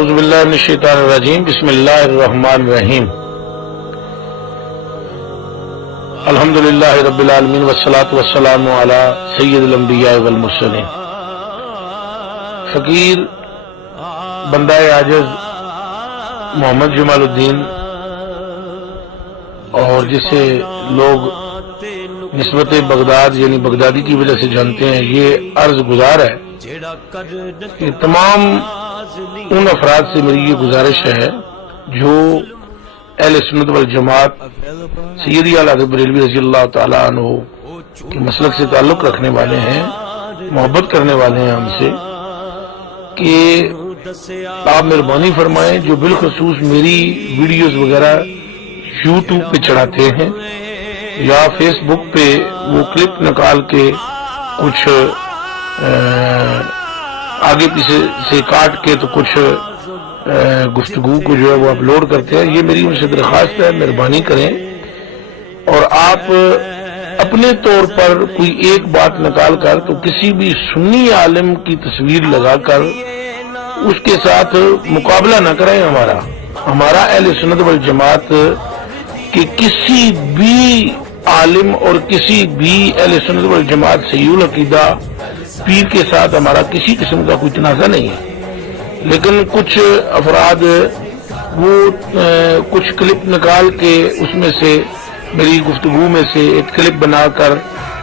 اعوذ باللہ من الشیطان الرجیم بسم اللہ الرحمن الرحیم الحمدللہ رب العالمین والصلاة والسلام علی سید الانبیاء والمرسلین۔ فقیر بندہ عاجز محمد جمال الدین، اور جسے لوگ نسبت بغداد یعنی بغدادی کی وجہ سے جانتے ہیں، یہ عرض گزار ہے کہ تمام ان افراد سے میری یہ گزارش ہے جو اہل سنت والجماعت سیدی اعلیٰ حضرت بریلوی رضی اللہ تعالیٰ عنہ کے مسلک سے تعلق رکھنے والے ہیں، محبت کرنے والے ہیں ہم سے، کہ آپ مہربانی فرمائیں جو بالخصوص میری ویڈیوز وغیرہ یوٹیوب پہ چڑھاتے ہیں یا فیس بک پہ وہ کلپ نکال کے کچھ آگے پیچھے سے کاٹ کے تو کچھ گفتگو کو جو ہے وہ اپلوڈ کرتے ہیں، یہ میری ان سے درخواست ہے، مہربانی کریں اور آپ اپنے طور پر کوئی ایک بات نکال کر تو کسی بھی سنی عالم کی تصویر لگا کر اس کے ساتھ مقابلہ نہ کریں۔ ہمارا اہل سنت والجماعت کہ کسی بھی عالم اور کسی بھی اہل سنت والجماعت صحیح العقیدہ پیر کے ساتھ ہمارا کسی قسم کا کوئی تنازع نہیں ہے، لیکن کچھ افراد وہ کچھ کلپ نکال کے اس میں سے میری گفتگو میں سے ایک کلپ بنا کر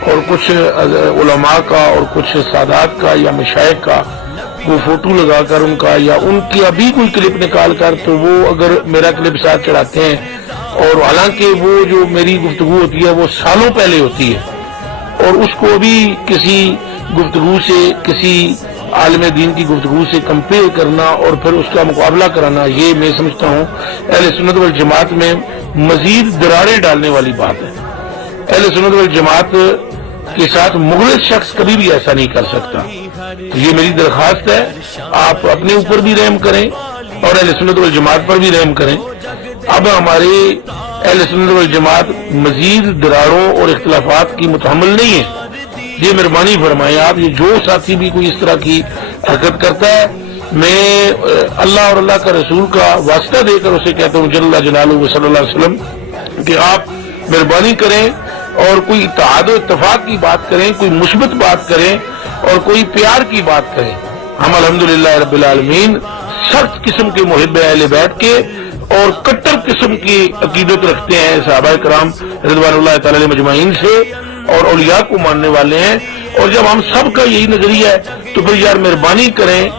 اور کچھ علماء کا اور کچھ سادات کا یا مشائخ کا وہ فوٹو لگا کر ان کا یا ان کی ابھی کوئی کلپ نکال کر تو وہ اگر میرا کلپ ساتھ چڑھاتے ہیں، اور حالانکہ وہ جو میری گفتگو ہوتی ہے وہ سالوں پہلے ہوتی ہے اور اس کو بھی کسی گفتگو سے کسی عالم دین کی گفتگو سے کمپیئر کرنا اور پھر اس کا مقابلہ کرانا، یہ میں سمجھتا ہوں اہل سنت والجماعت میں مزید دراڑیں ڈالنے والی بات ہے۔ اہل سنت والجماعت کے ساتھ مغرض شخص کبھی بھی ایسا نہیں کر سکتا، تو یہ میری درخواست ہے، آپ اپنے اوپر بھی رحم کریں اور اہل سنت والجماعت پر بھی رحم کریں۔ اب ہمارے اہل سنت والجماعت مزید دراڑوں اور اختلافات کی متحمل نہیں ہے، یہ مہربانی فرمائیں آپ۔ یہ جو ساتھی بھی کوئی اس طرح کی حرکت کرتا ہے، میں اللہ اور اللہ کا رسول کا واسطہ دے کر اسے کہتا ہوں جل جلالہ صلی اللہ علیہ وسلم کہ آپ مہربانی کریں اور کوئی اتحاد و اتفاق کی بات کریں، کوئی مثبت بات کریں اور کوئی پیار کی بات کریں۔ ہم الحمدللہ رب العالمین سخت قسم کے محب اہل بیت کے اور کٹر قسم کی عقیدت رکھتے ہیں صحابہ کرام رضوان اللہ تعالی علیہ مجمعین سے، اور اولیاء کو ماننے والے ہیں، اور جب ہم سب کا یہی نظریہ ہے تو پھر یار مہربانی کریں،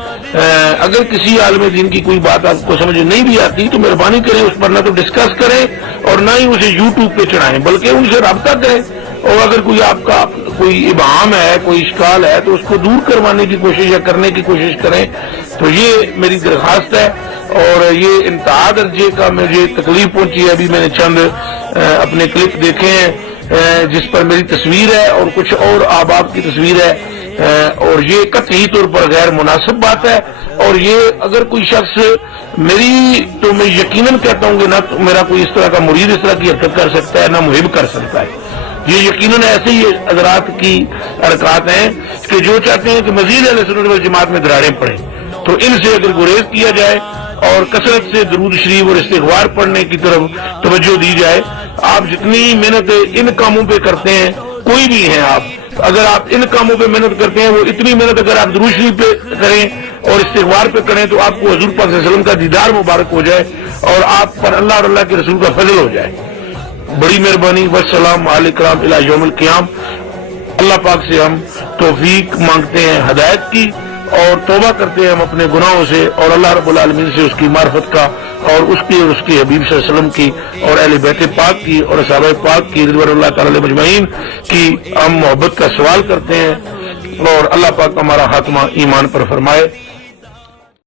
اگر کسی عالم دین کی کوئی بات آپ کو سمجھ نہیں بھی آتی تو مہربانی کریں اس پر نہ تو ڈسکس کریں اور نہ ہی اسے یوٹیوب پہ چڑھائیں، بلکہ ان سے رابطہ کریں، اور اگر کوئی آپ کا کوئی ابہام ہے، کوئی اشکال ہے تو اس کو دور کروانے کی کوشش یا کرنے کی کوشش کریں۔ تو یہ میری درخواست ہے، اور یہ انتہا درجے کا مجھے تکلیف پہنچی ہے۔ ابھی میں نے چند اپنے کلپ دیکھے ہیں جس پر میری تصویر ہے اور کچھ اور احباب کی تصویر ہے، اور یہ قطعی طور پر غیر مناسب بات ہے، اور یہ اگر کوئی شخص میری تو میں یقیناً کہتا ہوں کہ نہ تو میرا کوئی اس طرح کا مرید اس طرح کی حرکت کر سکتا ہے، نہ محب کر سکتا ہے۔ یہ یقیناً ایسے ہی حضرات کی حرکات ہیں کہ جو چاہتے ہیں کہ مزید اہل سنت والجماعت میں دراڑیں پڑیں، تو ان سے اگر گریز کیا جائے اور کثرت سے درود شریف اور استغفار پڑھنے کی طرف توجہ دی جائے۔ آپ جتنی محنت ان کاموں پہ کرتے ہیں، کوئی بھی ہیں آپ، اگر آپ ان کاموں پہ محنت کرتے ہیں، وہ اتنی محنت اگر آپ درود شریف پہ کریں اور استغفار پہ کریں تو آپ کو حضور پاک صلی اللہ علیہ وسلم کا دیدار مبارک ہو جائے اور آپ پر اللہ اور اللہ کے رسول کا فضل ہو جائے۔ بڑی مہربانی، والسلام علیکم الی یوم القیام۔ اللہ پاک سے ہم توفیق مانگتے ہیں ہدایت کی، اور توبہ کرتے ہیں ہم اپنے گناہوں سے، اور اللہ رب العالمین سے اس کی معرفت کا اور اس کی اور اس کے حبیب صلی اللہ علیہ وسلم کی اور اہل بیت پاک کی اور صحابہ پاک کی رضوان اللہ تعالی علیہ مجمعین کی ہم محبت کا سوال کرتے ہیں، اور اللہ پاک ہمارا خاتمہ ایمان پر فرمائے۔